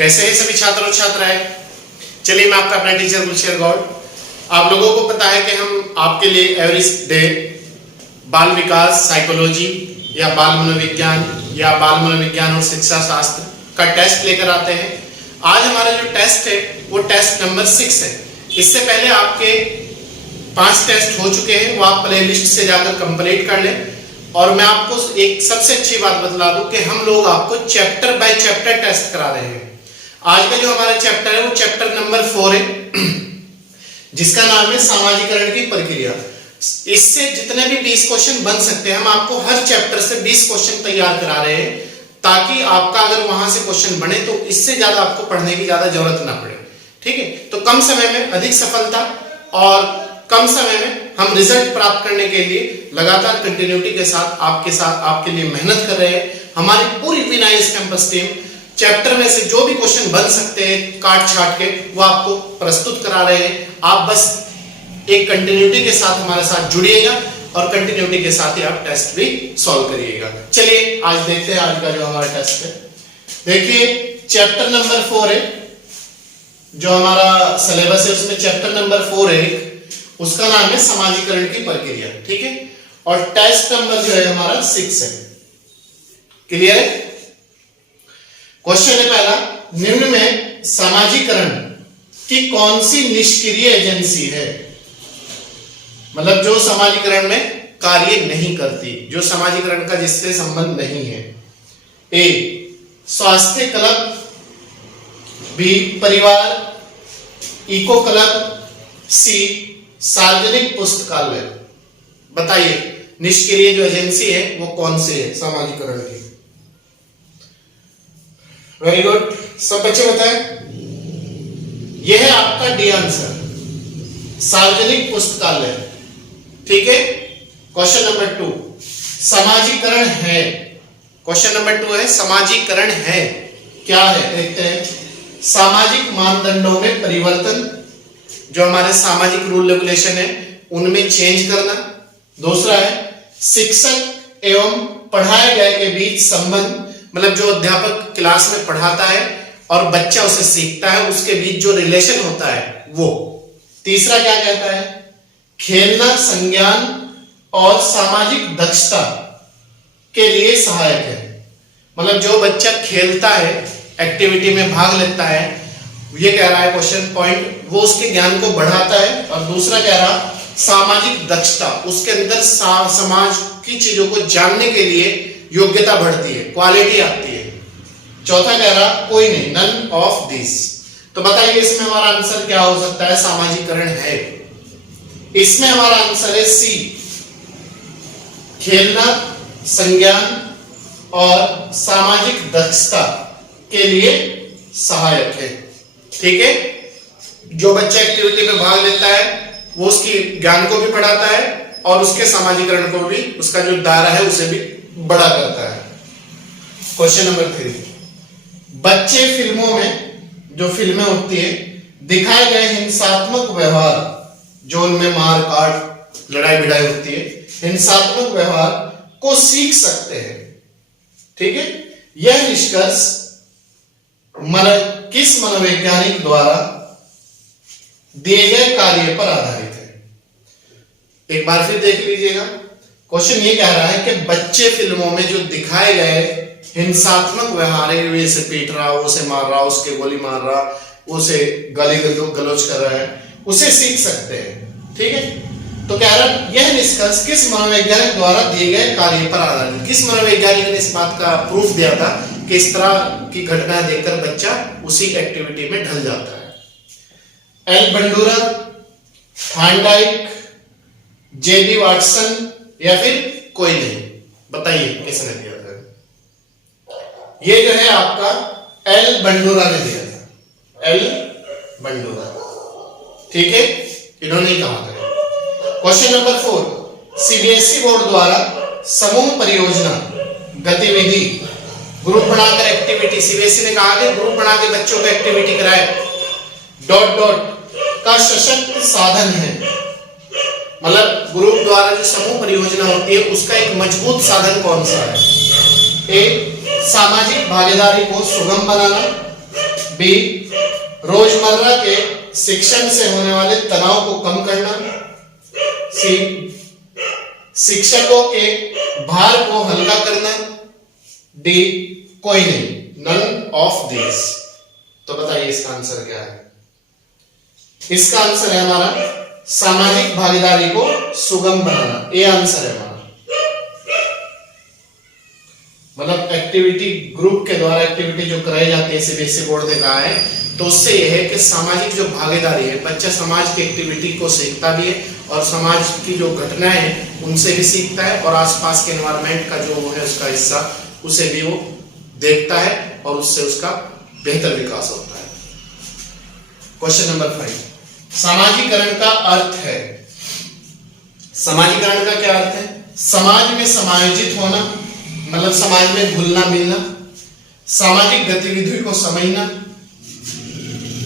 कैसे हैं सभी छात्र और छात्राएं। चलिए, मैं आपका अपना टीचर गुलशेर गौड़। आप लोगों को पता है कि हम आपके लिए एवरी डे बाल विकास साइकोलॉजी या बाल मनोविज्ञान और शिक्षा शास्त्र का टेस्ट लेकर आते हैं। आज हमारा जो टेस्ट है वो टेस्ट नंबर 6 है। इससे पहले आपके 5 टेस्ट हो चुके हैं, वो आप प्लेलिस्ट से जाकर कंप्लीट कर लें। और मैं आपको एक सबसे अच्छी बात बतला दूं कि हम लोग आपको चैप्टर बाय चैप्टर टेस्ट करा रहे हैं। आज का जो हमारा चैप्टर है वो चैप्टर नंबर 4 है, जिसका नाम है सामाजिकरण की प्रक्रिया। इससे जितने भी 20 क्वेश्चन बन सकते हैं, हम आपको हर चैप्टर से 20 क्वेश्चन तैयार करा रहे हैं, ताकि आपका अगर वहां से क्वेश्चन बने तो इससे ज्यादा आपको पढ़ने की ज्यादा जरूरत ना पड़े। ठीक है, तो कम समय में अधिक सफलता और कम समय में हम रिजल्ट प्राप्त करने के लिए लगातार कंटिन्यूटी के साथ आपके लिए मेहनत कर रहे हैं। हमारी पूरी विनाइस कैंपस टीम चैप्टर में से जो भी क्वेश्चन बन सकते हैं काट छाट के वो आपको प्रस्तुत करा रहे हैं। आप बस एक कंटिन्यूटी के साथ हमारे साथ जुड़िएगा और कंटिन्यूटी के साथ ही आप टेस्ट भी सॉल्व करिएगा। चलिए आज देखते हैं आज का जो हमारा टेस्ट है। देखिए, चैप्टर नंबर 4 है, जो हमारा सिलेबस है उसमें चैप्टर नंबर 4 है, उसका नाम है सामाजिकरण की प्रक्रिया। ठीक है, और टेस्ट नंबर जो है हमारा 6 है। क्लियर है? क्वेश्चन है पहला, निम्न में सामाजिकरण की कौन सी निष्क्रिय एजेंसी है? मतलब जो समाजीकरण में कार्य नहीं करती, जो समाजीकरण का जिससे संबंध नहीं है। ए, स्वास्थ्य क्लब, बी, परिवार इको क्लब, सी, सार्वजनिक पुस्तकालय। बताइए निष्क्रिय जो एजेंसी है वो कौन सी है समाजीकरण की? वेरी गुड, सब बच्चे बताएं। यह है आपका डी आंसर, सार्वजनिक पुस्तकालय। ठीक है, क्वेश्चन नंबर 2, समाजीकरण है। क्वेश्चन नंबर 2 है समाजीकरण है, क्या है देखते हैं। सामाजिक मानदंडों में परिवर्तन, जो हमारे सामाजिक रूल रेगुलेशन है उनमें चेंज करना। दूसरा है शिक्षक एवं पढ़ाए गए के बीच संबंध, मतलब जो अध्यापक क्लास में पढ़ाता है और बच्चा उसे सीखता है, उसके बीच जो रिलेशन होता है वो। तीसरा क्या कहता है, खेलना संज्ञान और सामाजिक दक्षता के लिए सहायक है। मतलब जो बच्चा खेलता है, एक्टिविटी में भाग लेता है, ये कह रहा है क्वेश्चन पॉइंट, वो उसके ज्ञान को बढ़ाता है। और दूसरा कह रहा सामाजिक दक्षता, उसके अंदर समाज की चीजों को जानने के लिए योग्यता बढ़ती है, क्वालिटी आती है। चौथा कह रहा कोई नहीं, नन ऑफ दिस। तो बताइए इसमें हमारा आंसर क्या हो सकता है? सामाजिकरण है। इसमें हमारा आंसर है सी, खेलना संज्ञान और सामाजिक दक्षता के लिए सहायक है। ठीक है, जो बच्चा एक्टिविटी में भाग लेता है वो उसकी ज्ञान को भी बढ़ाता है और उसके सामाजिकरण को भी, उसका जो दायरा है उसे भी बड़ा करता है। क्वेश्चन नंबर 3, बच्चे फिल्मों में, जो फिल्में होती है, दिखाए गए हिंसात्मक व्यवहार, जो उनमें मार काट लड़ाई भिड़ाई होती है, हिंसात्मक व्यवहार को सीख सकते हैं। ठीक है, यह निष्कर्ष किस मनोवैज्ञानिक द्वारा दिए गए कार्य पर आधारित है? एक बार फिर देख लीजिएगा। क्वेश्चन ये कह रहा है कि बच्चे फिल्मों में जो दिखाए गए हिंसात्मक व्यवहार है, उसे पीट रहा, उसे मार रहा, उसके गोली मार रहा, उसे गाली गलौज कर रहा है, उसे सीख सकते हैं। ठीक है, तो कह रहा यह निष्कर्ष किस मनोवैज्ञानिक द्वारा दिए गए कार्य पर आधारित। किस मनोवैज्ञानिक ने इस बात का प्रूफ दिया था कि इस तरह की घटना देखकर बच्चा उसी एक्टिविटी में ढल जाता है? एल बंडूरा, थॉर्नडाइक, जेबी वाटसन या फिर कोई नहीं? बताइए किसने दिया था? ये जो है आपका एल बंडूरा ने दिया था, एल बंडूरा। ठीक है, इन्होंने कहा था। क्वेश्चन नंबर 4, सीबीएसई बोर्ड द्वारा समूह परियोजना गतिविधि, ग्रुप बनाकर एक्टिविटी, सीबीएसई ने कहा कि ग्रुप बना के बच्चों को एक्टिविटी कराए, डॉट डॉट का सशक्त साधन है। मतलब ग्रुप द्वारा जो समूह परियोजना होती है उसका एक मजबूत साधन कौन सा है? ए, सामाजिक भागीदारी को सुगम बनाना, बी, रोजमर्रा के शिक्षण से होने वाले तनाव को कम करना। सी, शिक्षकों के भार को हल्का करना। डी, कोई नहीं, नन ऑफ दिस। तो बताइए इसका आंसर क्या है? इसका आंसर है हमारा सामाजिक भागीदारी को सुगम बनाना। ये आंसर है हमारा। मतलब एक्टिविटी ग्रुप के द्वारा एक्टिविटी जो कराई जाती है सीबीएसई बोर्ड ने कहा है, तो उससे यह है कि सामाजिक जो भागीदारी है, बच्चा समाज की एक्टिविटी को सीखता भी है और समाज की जो घटनाएं हैं उनसे भी सीखता है और आसपास के एनवायरनमेंट का जो है उसका हिस्सा उसे भी वो देखता है और उससे उसका बेहतर विकास होता है। क्वेश्चन नंबर 5, सामाजिकरण का अर्थ है। समाजीकरण का क्या अर्थ है? समाज में समायोजित होना, मतलब समाज में घुलना मिलना, सामाजिक गतिविधि को समझना।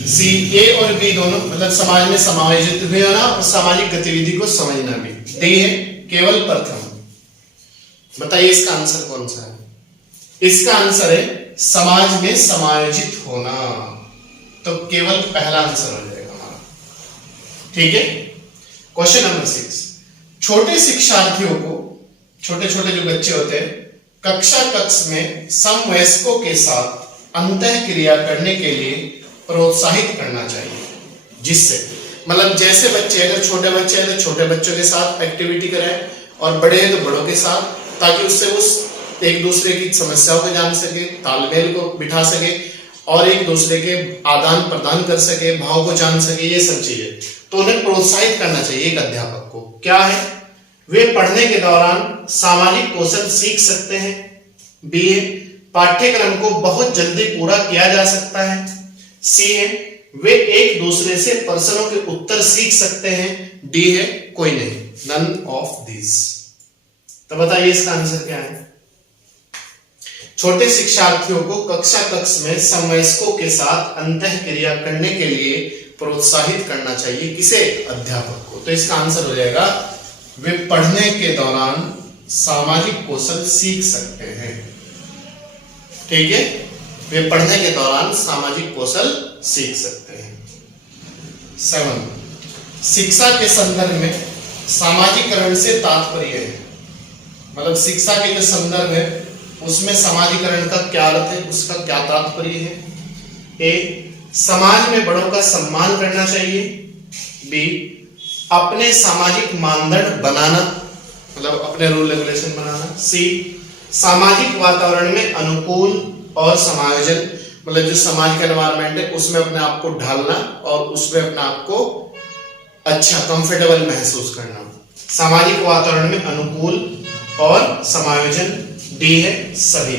सी, ए और बी दोनों, मतलब समाज में समायोजित भी होना और सामाजिक गतिविधि को समझना भी। डी है केवल प्रथम। बताइए इसका आंसर कौन सा है? इसका आंसर है समाज में समायोजित होना। तो केवल पहला आंसर हो जाएगा हमारा। ठीक है। क्वेश्चन नंबर 6, छोटे शिक्षार्थियों को, छोटे छोटे जो बच्चे होते हैं, कक्ष में समवयस्कों के साथ अंतः क्रिया करने के लिए प्रोत्साहित करना चाहिए। जिससे मतलब जैसे बच्चे, अगर छोटे बच्चे हैं तो छोटे बच्चों के साथ एक्टिविटी कराएं और बड़े हैं तो बड़ों के साथ, ताकि उससे उस एक दूसरे की समस्याओं को जान सके, तालमेल को बिठा सके और एक दूसरे के आदान प्रदान कर सके, भाव को जान सके, ये सब चीजें। तो उन्हें प्रोत्साहित करना चाहिए एक अध्यापक को। क्या है? वे पढ़ने के दौरान सामाजिक कौशल सीख सकते हैं। बी है पाठ्यक्रम को बहुत जल्दी पूरा किया जा सकता है। सी है वे एक दूसरे से प्रश्नों के उत्तर सीख सकते हैं। डी है कोई नहीं, नन ऑफ दिस। तो बताइए इसका आंसर क्या है? छोटे शिक्षार्थियों को कक्ष में समवयस्कों के साथ अंतः क्रिया करने के लिए प्रोत्साहित करना चाहिए। किसे? अध्यापक को। तो इसका आंसर हो जाएगा वे पढ़ने के दौरान सामाजिक कौशल सीख सकते हैं। ठीक है, वे पढ़ने के दौरान सामाजिक कौशल सीख सकते हैं। 7, शिक्षा के संदर्भ में सामाजिकरण से तात्पर्य है। मतलब शिक्षा के जो संदर्भ है उसमें समाजीकरण का क्या अर्थ है, उसका क्या तात्पर्य है? ए, समाज में बड़ों का सम्मान करना चाहिए। बी, अपने सामाजिक मानदंड बनाना, मतलब अपने रूल रेगुलेशन बनाना। सी, सामाजिक वातावरण में अनुकूल और समायोजन, मतलब जो समाज का एनवायरनमेंट है उसमें अपने आप को ढालना और उसमें अपने आप को अच्छा कंफर्टेबल महसूस करना। सामाजिक वातावरण में अनुकूल और समायोजन। डी है सभी।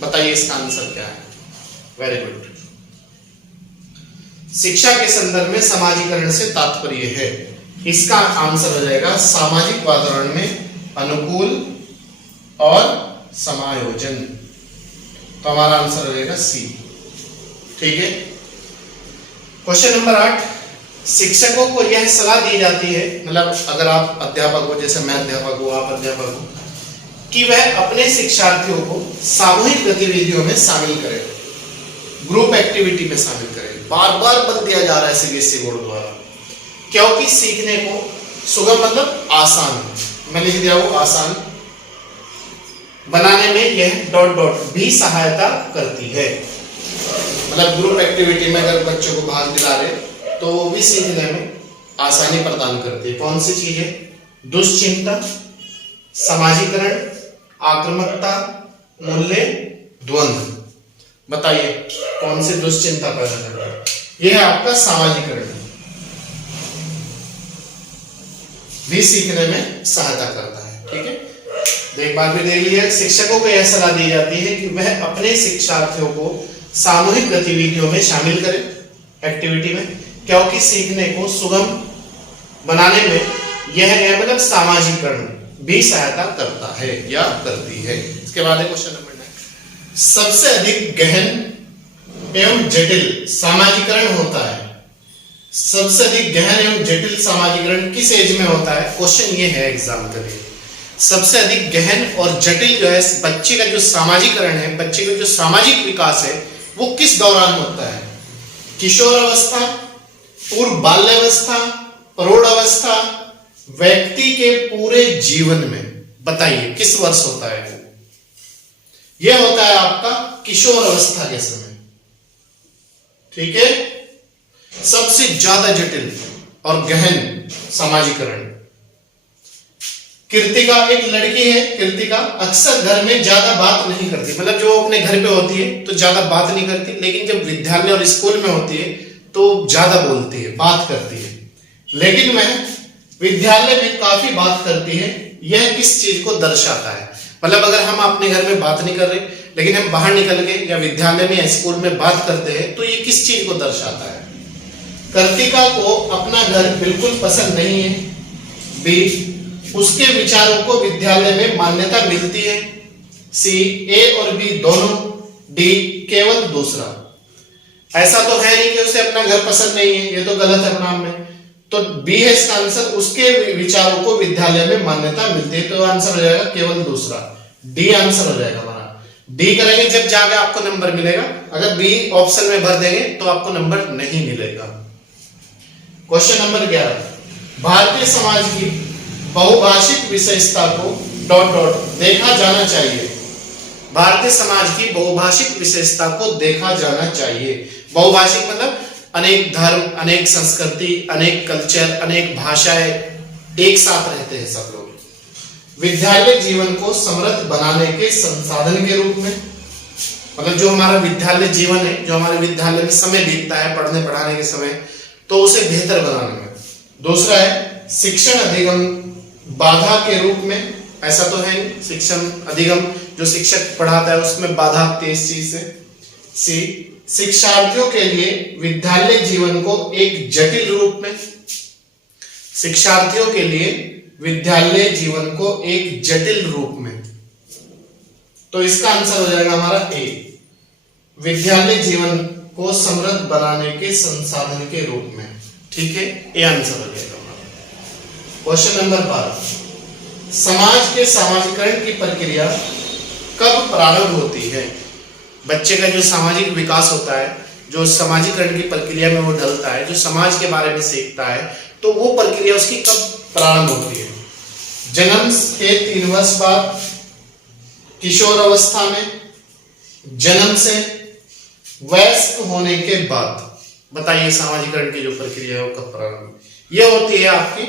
बताइए इसका आंसर क्या है? Very good. शिक्षा के संदर्भ में समाजीकरण से तात्पर्य है, इसका आंसर हो जाएगा सामाजिक वातावरण में अनुकूल और समायोजन। तो हमारा आंसर हो जाएगा सी। ठीक है। क्वेश्चन नंबर 8, शिक्षकों को यह सलाह दी जाती है, मतलब अगर आप अध्यापक हो, जैसे मैं अध्यापक हूं, आप अध्यापक हो, कि वह अपने शिक्षार्थियों को सामूहिक गतिविधियों में शामिल करें, ग्रुप एक्टिविटी में शामिल करें। बार बार बल दिया जा रहा है सीबीएसई बोर्ड द्वारा, क्योंकि सीखने को सुगम मतलब आसान, मैं लिख दिया वो आसान बनाने में यह ... भी सहायता करती है। मतलब ग्रुप एक्टिविटी में अगर बच्चों को भाग दिला रहे तो वो भी सीखने में आसानी प्रदान करती है। कौन सी चीजें? दुश्चिंता, समाजीकरण, आक्रामकता, मूल्य, द्वंद्व। बताइए कौन सी दुश्चिंता पैदा करता है? यह है आपका सामाजीकरण, भी सीखने में सहायता करता है। ठीक है, एक बार भी देख लिया, शिक्षकों को यह सलाह दी जाती है कि वह अपने शिक्षार्थियों को सामूहिक गतिविधियों में शामिल करें, एक्टिविटी में, क्योंकि सीखने को सुगम बनाने में यह मतलब सामाजिकरण भी सहायता करता है या करती है। इसके बाद है क्वेश्चन नंबर 9, सबसे अधिक गहन एवं जटिल सामाजिकरण होता है। सबसे अधिक गहन एवं जटिल सामाजिकरण किस एज में होता है? क्वेश्चन ये है एग्जाम के लिए। सबसे अधिक गहन और जटिल जो है बच्चे का जो सामाजिकरण है, बच्चे का जो सामाजिक विकास है, वो किस दौरान होता है? किशोर अवस्था, पूर्व बाल्यावस्था, प्रौढ़ अवस्था, व्यक्ति के पूरे जीवन में बताइए किस वर्ष होता है वो? यह होता है आपका किशोर अवस्था के समय। ठीक है, सबसे ज्यादा जटिल और गहन समाजीकरण। कृतिका एक लड़की है, कृतिका अक्सर घर में ज्यादा बात नहीं करती, मतलब जो अपने घर पे होती है तो ज्यादा बात नहीं करती, लेकिन जब विद्यालय और स्कूल में होती है तो ज्यादा बोलती है, बात करती है। लेकिन वह विद्यालय में काफी बात करती है। यह किस चीज को दर्शाता है? मतलब अगर हम अपने घर में बात नहीं कर रहे लेकिन हम बाहर निकल के या विद्यालय में या स्कूल में बात करते हैं तो ये किस चीज को दर्शाता है? कृतिका को अपना घर बिल्कुल पसंद नहीं है। बी, उसके विचारों को विद्यालय में मान्यता मिलती है। सी, ए और बी दोनों। डी, केवल दूसरा। ऐसा तो है नहीं कि उसे अपना घर पसंद नहीं है, ये तो गलत है नाम में। तो बी है इसका आंसर, उसके विचारों को विद्यालय में मान्यता मिलती है, तो आंसर हो जाएगा केवल दूसरा। डी आंसर हो जाएगा हमारा। डी करेंगे जब जाके आपको नंबर मिलेगा, अगर बी ऑप्शन में भर देंगे तो आपको नंबर नहीं मिलेगा। क्वेश्चन नंबर 11, भारतीय समाज की बहुभाषिक विशेषता को डॉट डॉट देखा जाना चाहिए। भारतीय समाज की बहुभाषिक विशेषता को देखा जाना चाहिए। बहुभाषिक मतलब अनेक धर्म, अनेक संस्कृति, अनेक कल्चर, अनेक भाषाएं एक साथ रहते हैं सब लोग। विद्यालय जीवन को समृद्ध बनाने के संसाधन के रूप में, मतलब जो हमारा विद्यालय जीवन है, जो हमारे विद्यालय में समय बीतता है पढ़ने पढ़ाने के समय, तो उसे बेहतर बनाने में। दूसरा है शिक्षण अधिगम बाधा के रूप में। ऐसा तो है नहीं, शिक्षण अधिगम जो शिक्षक पढ़ाता है उसमें बाधा आती है इस चीज से। सी, शिक्षार्थियों के लिए विद्यालय जीवन को एक जटिल रूप में। शिक्षार्थियों के लिए विद्यालय जीवन को एक जटिल रूप में, तो इसका आंसर हो जाएगा हमारा ए, विद्यालय जीवन को समृद्ध बनाने के संसाधन के रूप में। ठीक है, ये आंसर हो जाएगा हमारा। क्वेश्चन नंबर 12, समाज के सामाजिकरण की प्रक्रिया कब प्रारंभ होती है? बच्चे का जो सामाजिक विकास होता है, जो सामाजिकरण की प्रक्रिया में वो ढलता है, जो समाज के बारे में सीखता है, तो वो प्रक्रिया उसकी कब प्रारंभ होती है? जन्म के 3 वर्ष बाद, किशोर अवस्था में, जन्म से, वयस्क होने के बाद। बताइए सामाजिकरण की जो प्रक्रिया है वो कब प्रारंभ? ये होती है आपकी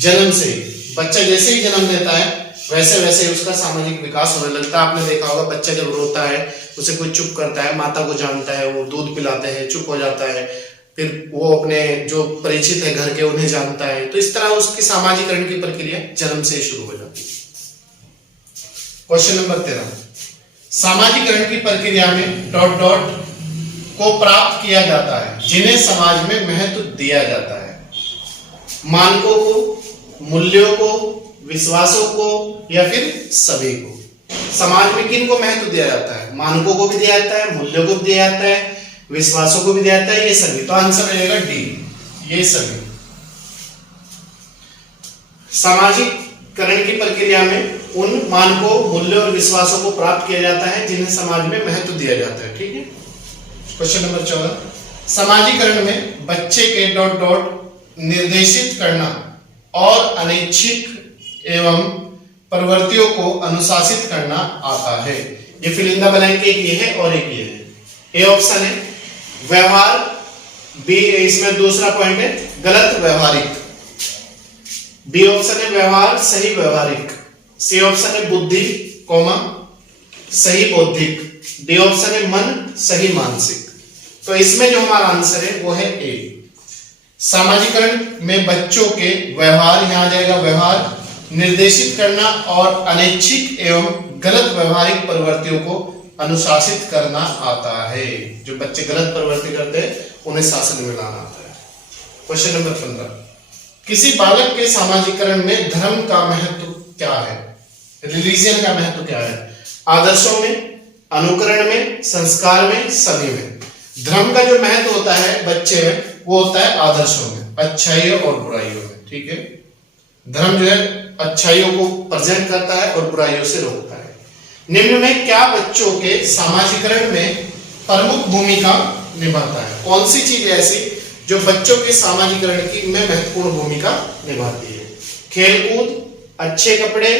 जन्म से। बच्चा जैसे ही जन्म लेता है वैसे वैसे उसका सामाजिक विकास होने लगता है। आपने देखा होगा बच्चा जब रोता है, उसे कोई चुप करता है, माता को जानता है, वो दूध पिलाते हैं, चुप हो जाता है, फिर वो अपने जो परिचित है घर के उन्हें जानता है। तो इस तरह उसकी सामाजिकरण की प्रक्रिया जन्म से शुरू हो जाती है। क्वेश्चन नंबर 13, सामाजिकरण की प्रक्रिया में डॉट डॉट को प्राप्त किया जाता है जिन्हें समाज में महत्व दिया जाता है। मानकों को, मूल्यों को, विश्वासों को, या फिर सभी को। समाज में किन को महत्व दिया जाता है? मानकों को भी दिया जाता है, मूल्यों को भी दिया जाता है, विश्वासों को भी दिया जाता है, ये सभी। तो आंसर रहेगा डी, ये सभी। सामाजिकरण की प्रक्रिया में उन मानकों, मूल्यों और विश्वासों को प्राप्त किया जाता है जिन्हें समाज में महत्व दिया जाता है। ठीक है। क्वेश्चन नंबर 14, समाजीकरण में बच्चे के डॉट डॉट निर्देशित करना और अनैच्छिक एवं प्रवृत्तियों को अनुशासित करना आता है। ये फिल इन द ब्लैंक एक ये है और एक ये है। ए ऑप्शन है व्यवहार, बी इसमें दूसरा पॉइंट है गलत व्यवहारिक, बी ऑप्शन है व्यवहार सही व्यवहारिक, सी ऑप्शन है बुद्धि कौमा सही बौद्धिक, डी ऑप्शन है मन सही मानसिक। तो इसमें जो हमारा आंसर है वो है ए। सामाजिकरण में बच्चों के व्यवहार, यहां आ जाएगा व्यवहार, निर्देशित करना और अनैच्छिक एवं गलत व्यवहारिक प्रवृत्तियों को अनुशासित करना आता है। जो बच्चे गलत प्रवृत्ति करते हैं उन्हें शासन में लाना आता है। क्वेश्चन नंबर 15, किसी बालक के सामाजिकरण में धर्म का महत्व क्या है? रिलीजन का महत्व क्या है? आदर्शों में, अनुकरण में, संस्कार में, सभी में। धर्म का जो महत्व होता है बच्चे में वो होता है आदर्शों में, अच्छाइयों और बुराइयों में। ठीक है, धर्म जो है अच्छाइयों को प्रेजेंट करता है और बुराइयों से रोकता है। निम्न में क्या बच्चों के सामाजिकरण में प्रमुख भूमिका निभाता है। कौन सी चीज ऐसी जो बच्चों के सामाजिकरण की में महत्वपूर्ण भूमिका निभाती है? खेलकूद, अच्छे कपड़े,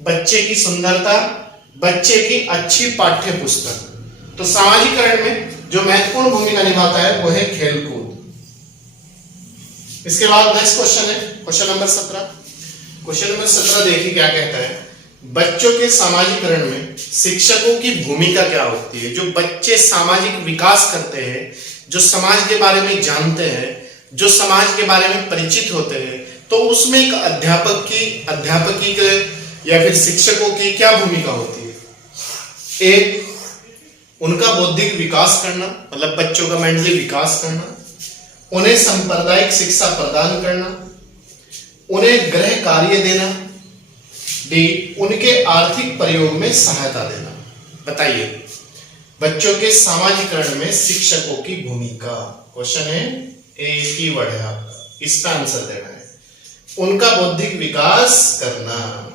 बच्चे की सुंदरता, बच्चे की अच्छी पाठ्य पुस्तक। तो सामाजिकरण में जो महत्वपूर्ण भूमिका निभाता है वो है खेलकूद। इसके बाद नेक्स्ट क्वेश्चन है क्वेश्चन नंबर 17। क्वेश्चन नंबर 17 देखिए क्या कहता है, बच्चों के सामाजिकरण में शिक्षकों की भूमिका क्या होती है? जो बच्चे सामाजिक विकास करते हैं, जो समाज के बारे में जानते हैं, जो समाज के बारे में परिचित होते हैं, तो उसमें एक अध्यापकी या फिर शिक्षकों की क्या भूमिका होती है? एक, उनका बौद्धिक विकास करना, मतलब बच्चों का मेंटली विकास करना, उन्हें सांप्रदायिक शिक्षा प्रदान करना, उन्हें गृह कार्य देना, डी, उनके आर्थिक प्रयोग में सहायता देना। बताइए, बच्चों के सामाजिकरण में शिक्षकों की भूमिका। क्वेश्चन है, एक ही वर्ड है आपका, इसका आंसर देना है। उनका बौद्धिक विकास करना।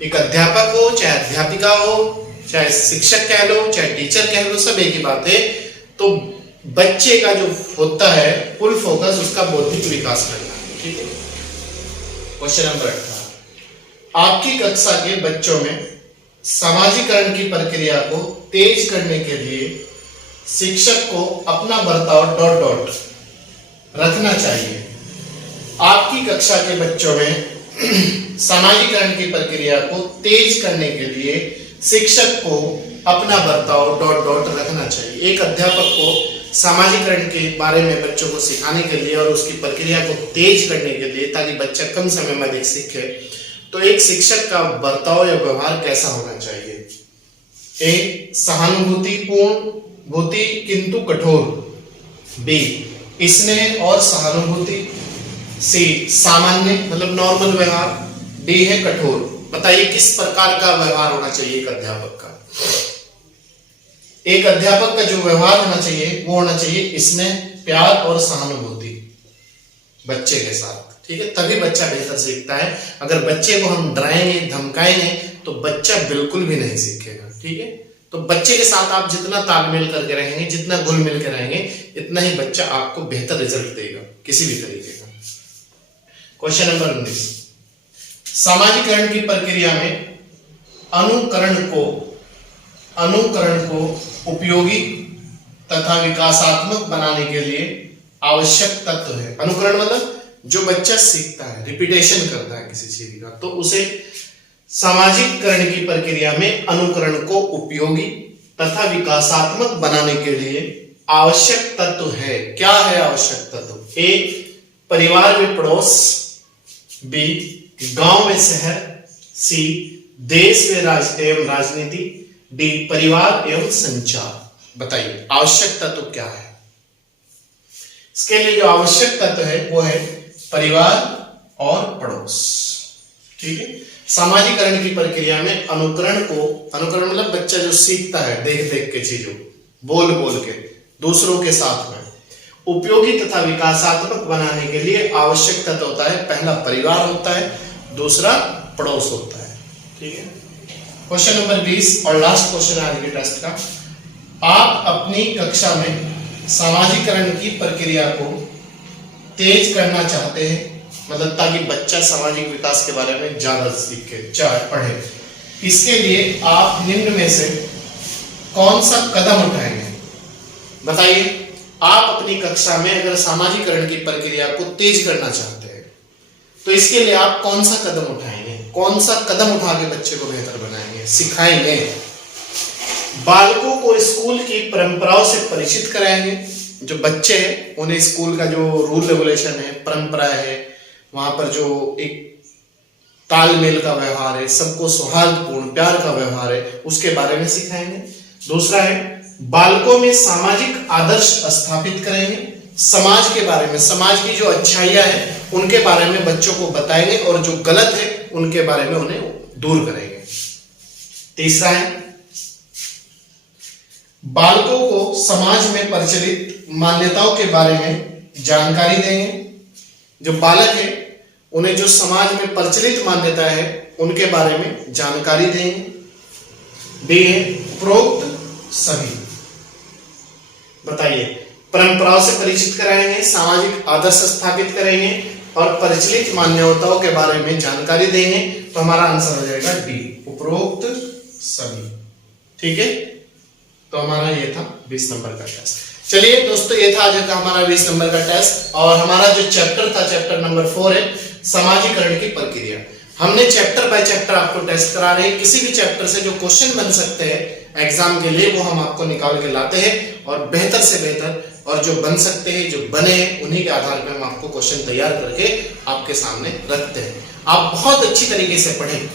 एक अध्यापक हो, चाहे अध्यापिका हो, चाहे शिक्षक कह लो, चाहे टीचर कह लो, सब एक ही बात है। तो बच्चे का जो होता है फुल फोकस उसका बौद्धिक विकास करना है। ठीक है। क्वेश्चन नंबर 18, आपकी कक्षा के बच्चों में सामाजिकरण की प्रक्रिया को तेज करने के लिए शिक्षक को अपना बर्ताव ... रखना चाहिए। आपकी कक्षा के बच्चों में सामाजिकरण की प्रक्रिया को तेज करने के लिए शिक्षक को अपना बर्ताव ... रखना चाहिए। एक अध्यापक को सामाजिकरण के बारे में बच्चों को सिखाने के लिए और उसकी प्रक्रिया को तेज करने के लिए, ताकि बच्चा कम समय में अधिक सीखे, तो एक शिक्षक का बर्ताव या व्यवहार कैसा होना चाहिए? ए, सहानुभूतिपूर्ण किंतु कठोर, बी, स्नेह और सहानुभूति, सी, सामान्य मतलब नॉर्मल व्यवहार, डी है कठोर। बताइए किस प्रकार का व्यवहार होना चाहिए एक अध्यापक का? एक अध्यापक का जो व्यवहार होना चाहिए वो होना चाहिए स्नेह, प्यार और सहानुभूति बच्चे के साथ। ठीक है, तभी बच्चा बेहतर सीखता है। अगर बच्चे को हम डराएंगे, धमकाएंगे तो बच्चा बिल्कुल भी नहीं सीखेगा। ठीक है, तो बच्चे के साथ आप जितना तालमेल करके रहेंगे, जितना घुल मिल के रहेंगे, इतना ही बच्चा आपको बेहतर रिजल्ट देगा किसी भी तरीके का। क्वेश्चन नंबर 19, सामाजिकरण की प्रक्रिया में अनुकरण को उपयोगी तथा विकासात्मक बनाने के लिए आवश्यक तत्व है। अनुकरण मतलब जो बच्चा सीखता है, रिपीटेशन करता है किसी चीज का, तो उसे सामाजिकरण की प्रक्रिया में अनुकरण को उपयोगी तथा विकासात्मक बनाने के लिए आवश्यक तत्व है। क्या है आवश्यक तत्व? ए, परिवार व पड़ोस, बी, गांव व शहर, सी, देश व एवं राजनीति, डी, परिवार एवं संचार। बताइए आवश्यक तत्व क्या है? इसके लिए जो आवश्यक तत्व है वो है परिवार और पड़ोस। ठीक है, सामाजिकरण की प्रक्रिया में अनुकरण मतलब बच्चा जो सीखता है देख देख के चीजों, बोल बोल के, दूसरों के साथ में, उपयोगी तथा विकासात्मक बनाने के लिए आवश्यक तत्व होता है, पहला परिवार होता है, दूसरा पड़ोस होता है। ठीक है। क्वेश्चन नंबर 20 और लास्ट क्वेश्चन आज के टेस्ट का, आप अपनी कक्षा में सामाजिकरण की प्रक्रिया को तेज करना चाहते हैं, मतलब ताकि बच्चा सामाजिक विकास के बारे में ज्यादा सीखे, चाहे पढ़े। इसके लिए आप निम्न में से कौन सा कदम उठाएंगे? बताइए, आप अपनी कक्षा में अगर सामाजिकरण की प्रक्रिया को तेज करना चाहते हैं तो इसके लिए आप कौन सा कदम उठाएंगे? कौन सा कदम उठा के बच्चे को बेहतर बनाएंगे, सिखाएंगे? बालकों को स्कूल की परंपराओं से परिचित कराएंगे। जो बच्चे हैं उन्हें स्कूल का जो रूल रेगुलेशन है, परंपरा है, वहां पर जो एक तालमेल का व्यवहार है, सबको सौहार्दपूर्ण प्यार का व्यवहार है, उसके बारे में सिखाएंगे। दूसरा है बालकों में सामाजिक आदर्श स्थापित करेंगे, समाज के बारे में, समाज की जो अच्छाइयां हैं उनके बारे में बच्चों को बताएंगे और जो गलत है उनके बारे में उन्हें दूर करेंगे। तीसरा है बालकों को समाज में प्रचलित मान्यताओं के बारे में जानकारी देंगे। जो बालक है उन्हें जो समाज में प्रचलित मान्यता है उनके बारे में जानकारी देंगे। बी है उपरोक्त सभी। बताइए। परंपराओं से परिचित कराएंगे, सामाजिक आदर्श स्थापित करेंगे और प्रचलित मान्यताओं के बारे में जानकारी देंगे। तो हमारा आंसर हो जाएगा डी, उपरोक्त सभी। ठीक है, तो हमारा ये था 20 नंबर का टेस्ट। चलिए दोस्तों, ये था आज का हमारा 20 नंबर का टेस्ट। और हमारा जो चैप्टर था, चैप्टर नंबर 4 है समाजीकरण की प्रक्रिया। हमने चैप्टर बाय चैप्टर आपको टेस्ट करा रहे हैं। किसी भी चैप्टर से जो क्वेश्चन बन सकते हैं एग्जाम के लिए, वो हम आपको निकाल के लाते हैं और बेहतर से बेहतर, और जो बन सकते हैं, जो बने हैं, उन्हीं के आधार पर हम आपको क्वेश्चन तैयार करके आपके सामने रखते हैं। आप बहुत अच्छी तरीके से पढ़ें,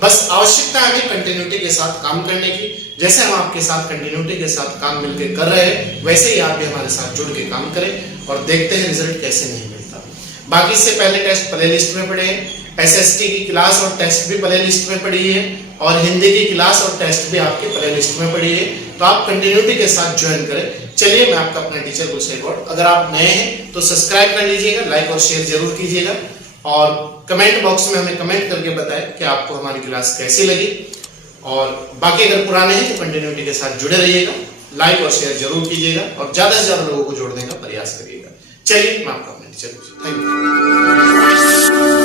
बस आवश्यकता है हमें कंटिन्यूटी के साथ काम करने की। जैसे हम आपके साथ कंटिन्यूटी के साथ काम मिलकर कर रहे हैं, वैसे ही आप भी हमारे साथ जुड़ के काम करें और देखते हैं रिजल्ट कैसे नहीं मिलता। बाकी इससे पहले टेस्ट प्ले लिस्ट में पढ़े, एसएसटी की क्लास और टेस्ट भी प्ले लिस्ट में पढ़ी है, और हिंदी की क्लास और टेस्ट भी आपके प्ले लिस्ट में पढ़ी है। तो आप कंटिन्यूटी के साथ ज्वाइन करें। चलिए, मैं आपका अपना टीचर गुलशेर गौड़। अगर आप नए हैं तो सब्सक्राइब कर लीजिएगा, लाइक और शेयर जरूर कीजिएगा, और कमेंट बॉक्स में हमें कमेंट करके बताएं कि आपको हमारी क्लास कैसी लगी। और बाकी अगर पुराने हैं तो कंटिन्यूटी के साथ जुड़े रहिएगा, लाइक और शेयर जरूर कीजिएगा और ज्यादा से ज्यादा लोगों को जोड़ने का प्रयास करिएगा। चलिए, मैं आपका अपना टीचर गुलशेर। Thank you.